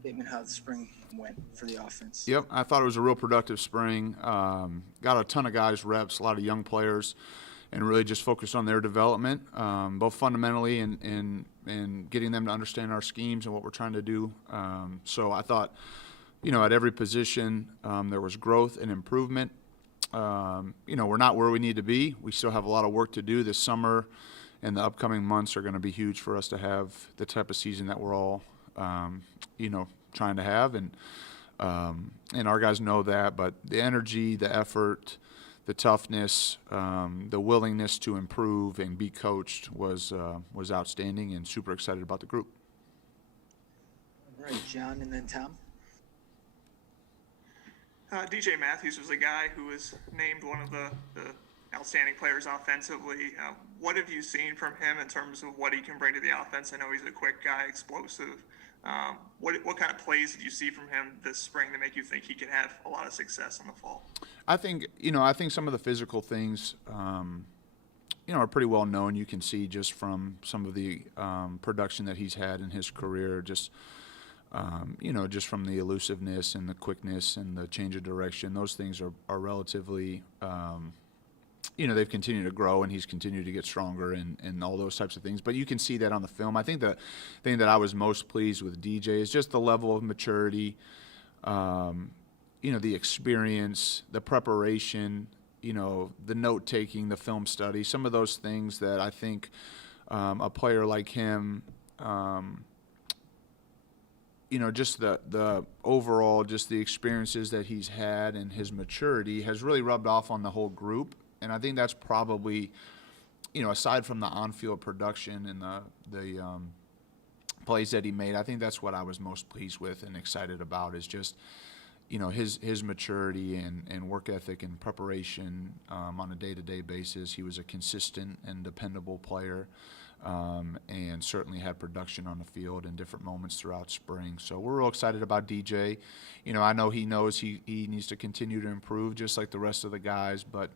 statement how the spring went for the offense. Yep, I thought it was a real productive spring. Got a ton of guys reps, a lot of young players, and really just focused on their development, both fundamentally and getting them to understand our schemes and what we're trying to do. So I thought, at every position there was growth and improvement. We're not where we need to be. We still have a lot of work to do this summer, and the upcoming months are going to be huge for us to have the type of season that we're all, trying to have. And our guys know that, but the energy, the effort, the toughness, the willingness to improve and be coached was outstanding, and super excited about the group. All right, John, and then Tom. DJ Matthews was a guy who was named one of the outstanding players offensively. What have you seen from him in terms of what he can bring to the offense? I know he's a quick guy, explosive. What kind of plays did you see from him this spring that make you think he could have a lot of success in the fall? I think some of the physical things, are pretty well known. You can see just from some of the production that he's had in his career, just from the elusiveness and the quickness and the change of direction. Those things are relatively, they've continued to grow, and he's continued to get stronger and all those types of things. But you can see that on the film. I think the thing that I was most pleased with DJ is just the level of maturity, the experience, the preparation, the note-taking, the film study, some of those things that I think a player like him, just the overall, just the experiences that he's had and his maturity has really rubbed off on the whole group. And I think that's probably, aside from the on-field production and the plays that he made, I think that's what I was most pleased with and excited about is just, his maturity and work ethic and preparation on a day-to-day basis. He was a consistent and dependable player. And certainly had production on the field in different moments throughout spring. So we're real excited about DJ. I know he knows he needs to continue to improve just like the rest of the guys, but,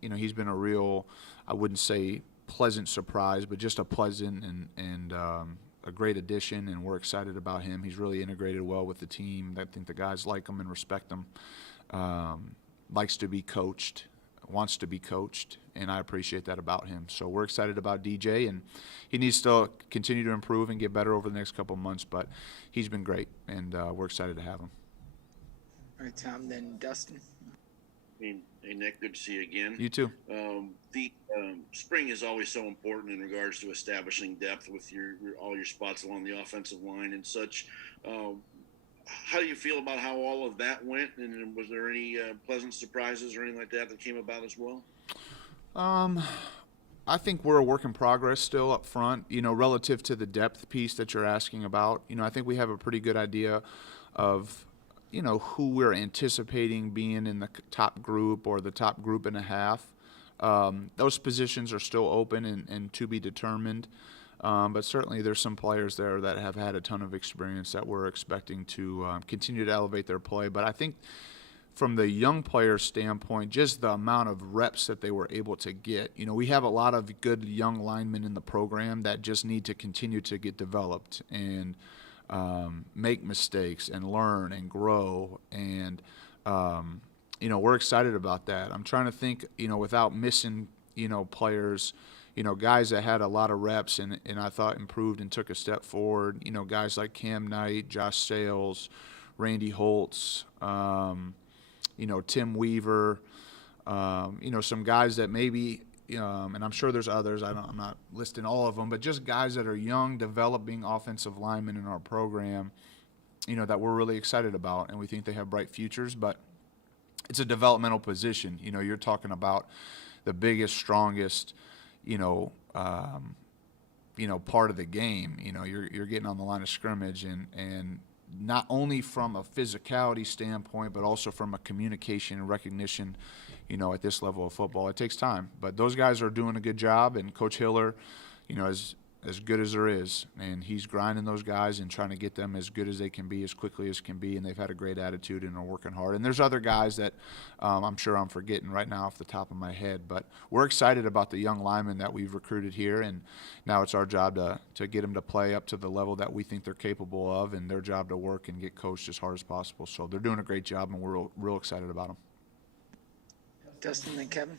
he's been a real, I wouldn't say pleasant surprise, but just a pleasant and a great addition, and we're excited about him. He's really integrated well with the team. I think the guys like him and respect him. Likes to be coached, wants to be coached, and I appreciate that about him. So we're excited about DJ, and he needs to continue to improve and get better over the next couple of months, but he's been great, and we're excited to have him. All right, Tom, then Dustin. Hey, Nick, good to see you again. You too. The spring is always so important in regards to establishing depth with all your spots along the offensive line and such. How do you feel about how all of that went, and was there any pleasant surprises or anything like that came about as well? I think we're a work in progress still up front, relative to the depth piece that you're asking about. I think we have a pretty good idea of, who we're anticipating being in the top group or the top group and a half. Those positions are still open and to be determined. But certainly there's some players there that have had a ton of experience that we're expecting to continue to elevate their play. But I think from the young player standpoint, just the amount of reps that they were able to get. We have a lot of good young linemen in the program that just need to continue to get developed and make mistakes and learn and grow. And, we're excited about that. I'm trying to think, without missing, players, guys that had a lot of reps and I thought improved and took a step forward. Guys like Cam Knight, Josh Sales, Randy Holtz, Tim Weaver, some guys that maybe, and I'm sure there's others, I'm not listing all of them, but just guys that are young, developing offensive linemen in our program, that we're really excited about, and we think they have bright futures, but it's a developmental position. You're talking about the biggest, strongest, part of the game. You're getting on the line of scrimmage, and not only from a physicality standpoint, but also from a communication and recognition, at this level of football. It takes time, but those guys are doing a good job, and Coach Hiller, has as good as there is, and he's grinding those guys and trying to get them as good as they can be, as quickly as can be, and they've had a great attitude and are working hard. And there's other guys that I'm sure I'm forgetting right now off the top of my head, but we're excited about the young linemen that we've recruited here, and now it's our job to get them to play up to the level that we think they're capable of, and their job to work and get coached as hard as possible. So they're doing a great job, and we're real excited about them. Dustin and Kevin.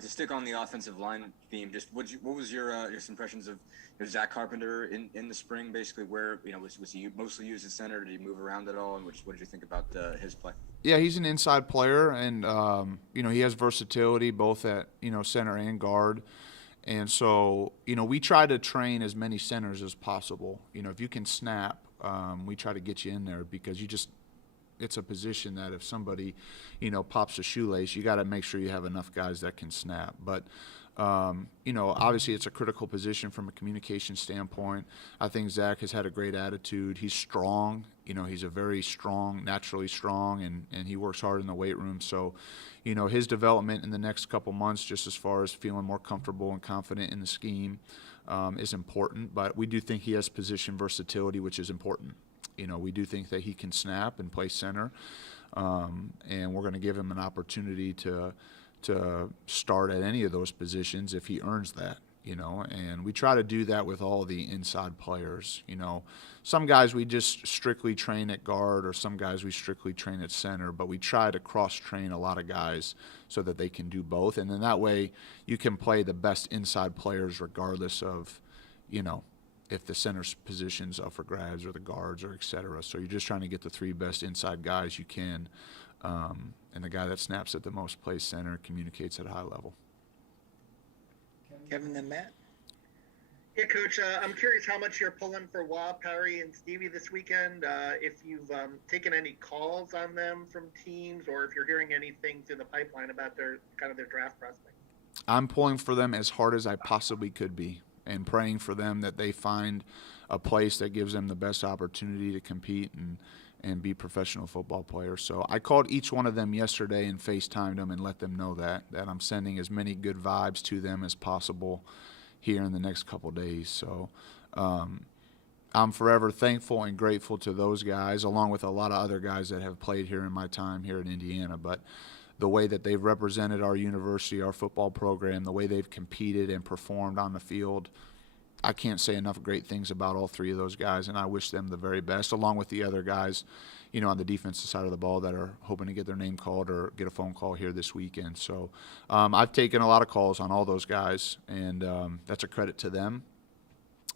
To stick on the offensive line theme, just what was your impressions of Zach Carpenter in the spring? Basically, where was he mostly used at center? Did he move around at all? And what did you think about his play? Yeah, he's an inside player, and he has versatility both at center and guard. And so we try to train as many centers as possible. If you can snap, we try to get you in there because it's a position that if somebody, pops a shoelace, you got to make sure you have enough guys that can snap. But, obviously it's a critical position from a communication standpoint. I think Zach has had a great attitude. He's strong. He's a very strong, naturally strong, and he works hard in the weight room. So, his development in the next couple months, just as far as feeling more comfortable and confident in the scheme, is important. But we do think he has position versatility, which is important. We do think that he can snap and play center, and we're going to give him an opportunity to start at any of those positions if he earns that, and we try to do that with all the inside players. Some guys we just strictly train at guard, or some guys we strictly train at center, but we try to cross-train a lot of guys so that they can do both, and then that way you can play the best inside players regardless of, if the center's position's up for grabs or the guards or et cetera. So you're just trying to get the three best inside guys you can, and the guy that snaps at the most plays center, communicates at a high level. Kevin and Matt. Yeah, Coach, I'm curious how much you're pulling for Wap, Harry, and Stevie this weekend, if you've taken any calls on them from teams, or if you're hearing anything through the pipeline about their draft prospects. I'm pulling for them as hard as I possibly could be, and praying for them that they find a place that gives them the best opportunity to compete and be professional football players. So I called each one of them yesterday and FaceTimed them and let them know that I'm sending as many good vibes to them as possible here in the next couple days. So I'm forever thankful and grateful to those guys, along with a lot of other guys that have played here in my time here in Indiana. But the way that they've represented our university, our football program, the way they've competed and performed on the field, I can't say enough great things about all three of those guys, and I wish them the very best, along with the other guys, on the defensive side of the ball that are hoping to get their name called or get a phone call here this weekend. So I've taken a lot of calls on all those guys, and that's a credit to them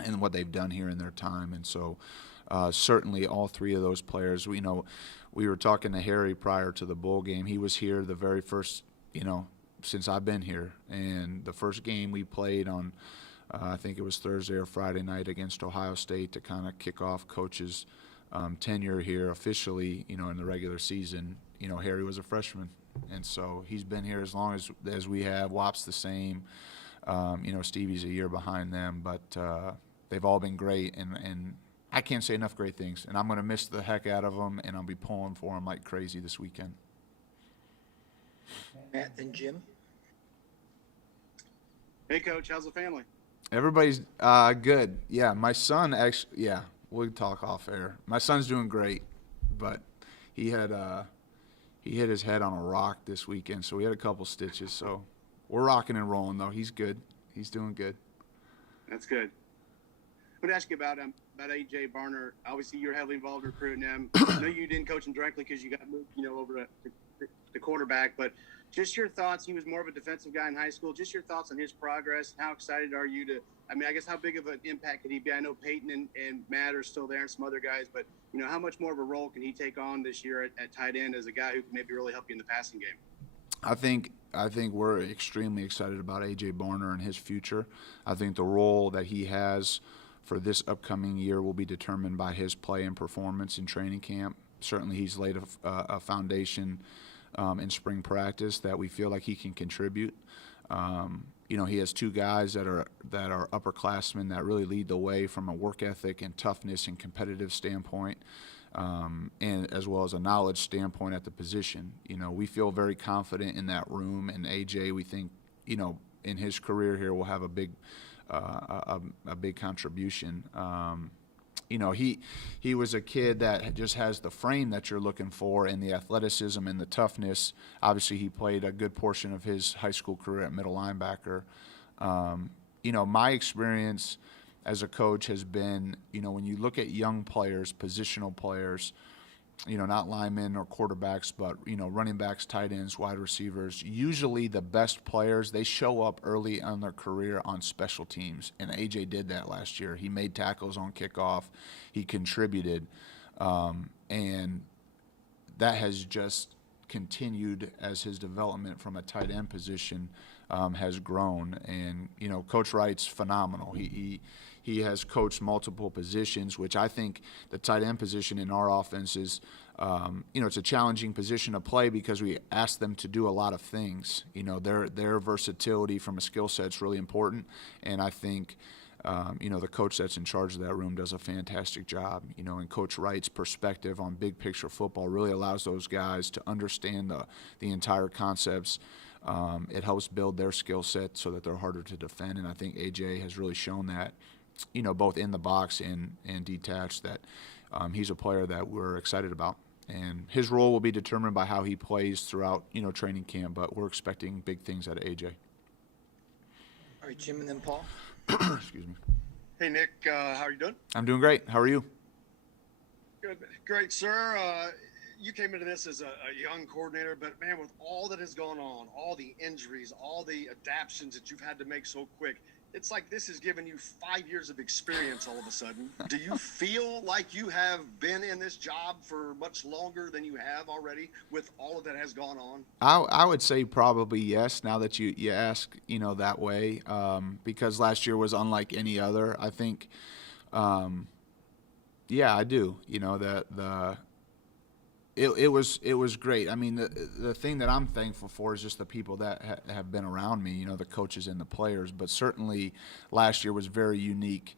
and what they've done here in their time. And so certainly all three of those players, we were talking to Harry prior to the bowl game. He was here the very first, since I've been here. And the first game we played on, I think it was Thursday or Friday night against Ohio State to kind of kick off Coach's tenure here officially, in the regular season. Harry was a freshman. And so he's been here as long as we have. Wap's the same. Stevie's a year behind them. But they've all been great. And I can't say enough great things, and I'm going to miss the heck out of them, and I'll be pulling for them like crazy this weekend. Matt and Jim. Hey, Coach, how's the family? Everybody's good. Yeah, my son actually. Yeah, we'll talk off air. My son's doing great, but he hit his head on a rock this weekend, so we had a couple stitches. So we're rocking and rolling though. He's good. He's doing good. That's good. I want to ask you about A.J. Barner. Obviously, you're heavily involved in recruiting him. I know you didn't coach him directly because you got moved, over to quarterback. But just your thoughts. He was more of a defensive guy in high school. Just your thoughts on his progress. How excited are you to? I guess how big of an impact could he be? I know Peyton and Matt are still there and some other guys, but how much more of a role can he take on this year at tight end as a guy who can maybe really help you in the passing game? I think we're extremely excited about A.J. Barner and his future. I think the role that he has for this upcoming year will be determined by his play and performance in training camp. Certainly he's laid a foundation in spring practice that we feel like he can contribute. He has two guys that are upperclassmen that really lead the way from a work ethic and toughness and competitive standpoint, and as well as a knowledge standpoint at the position. We feel very confident in that room, and AJ, we think, in his career here will have a big a big contribution. You know, he was a kid that just has the frame that you're looking for, and the athleticism and the toughness. Obviously, he played a good portion of his high school career at middle linebacker. You know, my experience as a coach has been, you know, when you look at young players, positional players, you know, not linemen or quarterbacks, but, you know, running backs, tight ends, wide receivers, usually the best players, they show up early on their career on special teams. And A.J. did that last year. He made tackles on kickoff. He contributed. And that has just continued as his development from a tight end position has grown. And, you know, Coach Wright's phenomenal. He has coached multiple positions, which I think the tight end position in our offense is, you know, it's a challenging position to play because we ask them to do a lot of things. You know, their versatility from a skill set is really important, and I think, you know, the coach that's in charge of that room does a fantastic job. You know, and Coach Wright's perspective on big picture football really allows those guys to understand the entire concepts. It helps build their skill set so that they're harder to defend, and I think A.J. has really shown that, you know, both in the box and detached, that he's a player that we're excited about. And his role will be determined by how he plays throughout, you know, training camp, but we're expecting big things out of A.J. All right, Jim, and then Paul. Excuse me. Hey, Nick, how are you doing? I'm doing great. How are you? Good, great, sir. You came into this as a young coordinator, but man, with all that has gone on, all the injuries, all the adaptations that you've had to make so quick, it's like this has given you 5 years of experience all of a sudden. Do you feel like you have been in this job for much longer than you have already with all of that has gone on? I would say probably yes, now that you ask, you know, that way, because last year was unlike any other. I think, yeah, I do. You know, it was great. I mean, the thing that I'm thankful for is just the people that have been around me, you know, the coaches and the players. But certainly last year was very unique.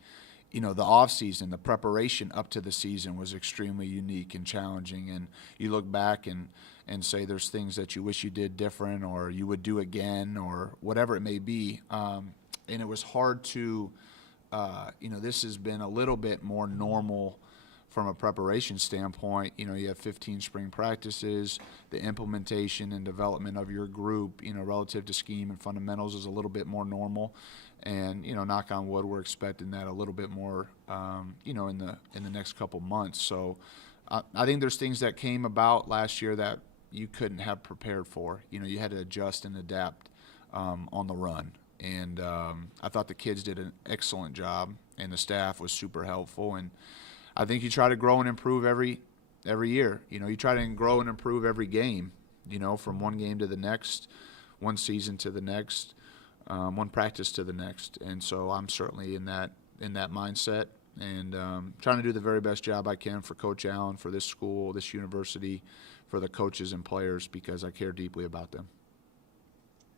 You know, the offseason, the preparation up to the season was extremely unique and challenging. And you look back and say there's things that you wish you did different or you would do again or whatever it may be. And it was hard to, you know, this has been a little bit more normal from a preparation standpoint. You know, you have 15 spring practices, the implementation and development of your group, you know, relative to scheme and fundamentals is a little bit more normal. And, you know, knock on wood, we're expecting that a little bit more, you know, in the next couple months. So I think there's things that came about last year that you couldn't have prepared for. You know, you had to adjust and adapt on the run. And I thought the kids did an excellent job, and the staff was super helpful. And I think you try to grow and improve every year. You know, you try to grow and improve every game, you know, from one game to the next, one season to the next, one practice to the next. And so I'm certainly in that mindset and trying to do the very best job I can for Coach Allen, for this school, this university, for the coaches and players, because I care deeply about them.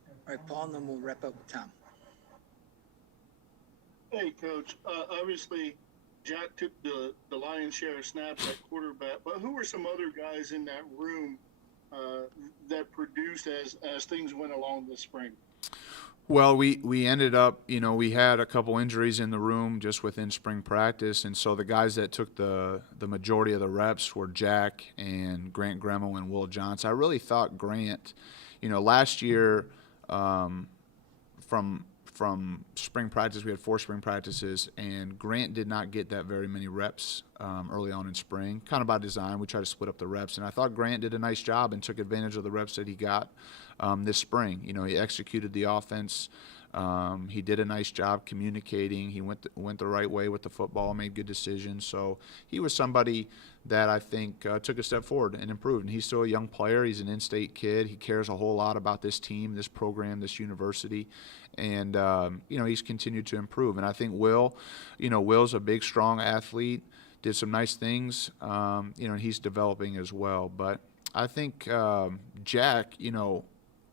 All right, Paul, and then we'll wrap up with Tom. Hey, Coach. Obviously, Jack took the lion's share of snaps at quarterback, but who were some other guys in that room that produced as things went along this spring? Well, we ended up, you know, we had a couple injuries in the room just within spring practice, and so the guys that took the majority of the reps were Jack and Grant Gremmel and Will Johnson. I really thought Grant, you know, last year from spring practice, we had 4 spring practices, and Grant did not get that very many reps early on in spring, kind of by design. We tried to split up the reps, and I thought Grant did a nice job and took advantage of the reps that he got this spring. You know, he executed the offense. He did a nice job communicating. He went the right way with the football, made good decisions. So he was somebody that I think took a step forward and improved. And he's still a young player. He's an in-state kid. He cares a whole lot about this team, this program, this university. And, you know, he's continued to improve. And I think Will's a big, strong athlete, did some nice things, you know, and he's developing as well. But I think Jack, you know,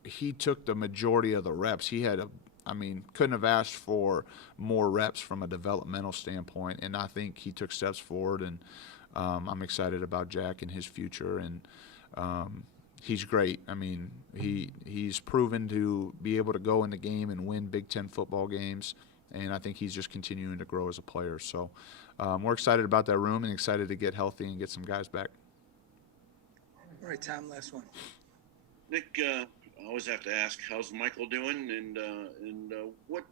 he took the majority of the reps. He had couldn't have asked for more reps from a developmental standpoint, and I think he took steps forward, and I'm excited about Jack and his future, and he's great. I mean, he's proven to be able to go in the game and win Big Ten football games, and I think he's just continuing to grow as a player. So we're excited about that room and excited to get healthy and get some guys back. All right, Tom, last one. Nick, I always have to ask, how's Michael doing, and what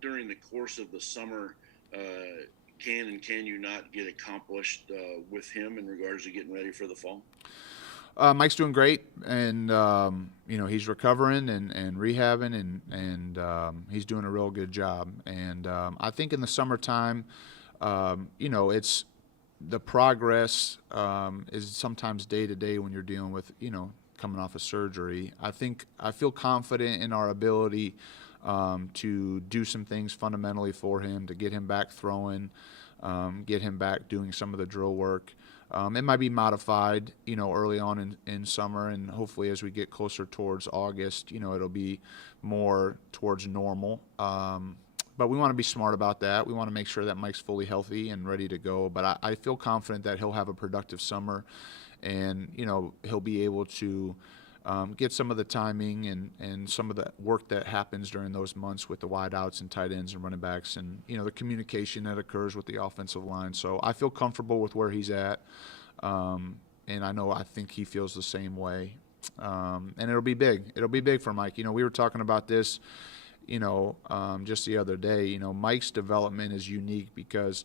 during the course of the summer can you not get accomplished with him in regards to getting ready for the fall? Mike's doing great, and he's recovering and rehabbing, and he's doing a real good job. And I think in the summertime, it's the progress is sometimes day to day when you're dealing with coming off of surgery. I feel confident in our ability to do some things fundamentally for him, to get him back throwing, get him back doing some of the drill work. It might be modified, early on in summer, and hopefully as we get closer towards August, it'll be more towards normal. But we want to be smart about that. We want to make sure that Mike's fully healthy and ready to go. But I feel confident that he'll have a productive summer, and he'll be able to get some of the timing and some of the work that happens during those months with the wideouts and tight ends and running backs, and the communication that occurs with the offensive line. So I feel comfortable with where he's at, and I think he feels the same way. And it'll be big. It'll be big for Mike. We were talking about this just the other day. Mike's development is unique because,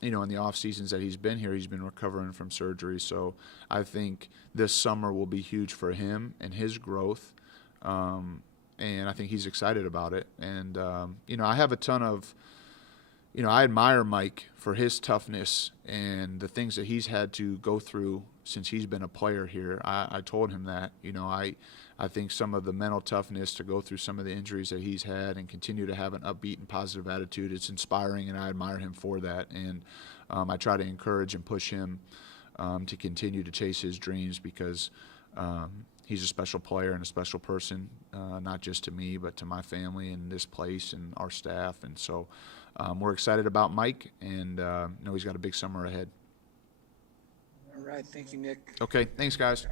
in the off seasons that he's been here, he's been recovering from surgery. So I think this summer will be huge for him and his growth. And I think he's excited about it. And, I have a ton of, I admire Mike for his toughness and the things that he's had to go through since he's been a player here. I told him that, I think some of the mental toughness to go through some of the injuries that he's had and continue to have an upbeat and positive attitude, it's inspiring, and I admire him for that. And I try to encourage and push him to continue to chase his dreams, because he's a special player and a special person, not just to me, but to my family and this place and our staff. And so we're excited about Mike, and know he's got a big summer ahead. All right, thank you, Nick. Okay, thanks, guys.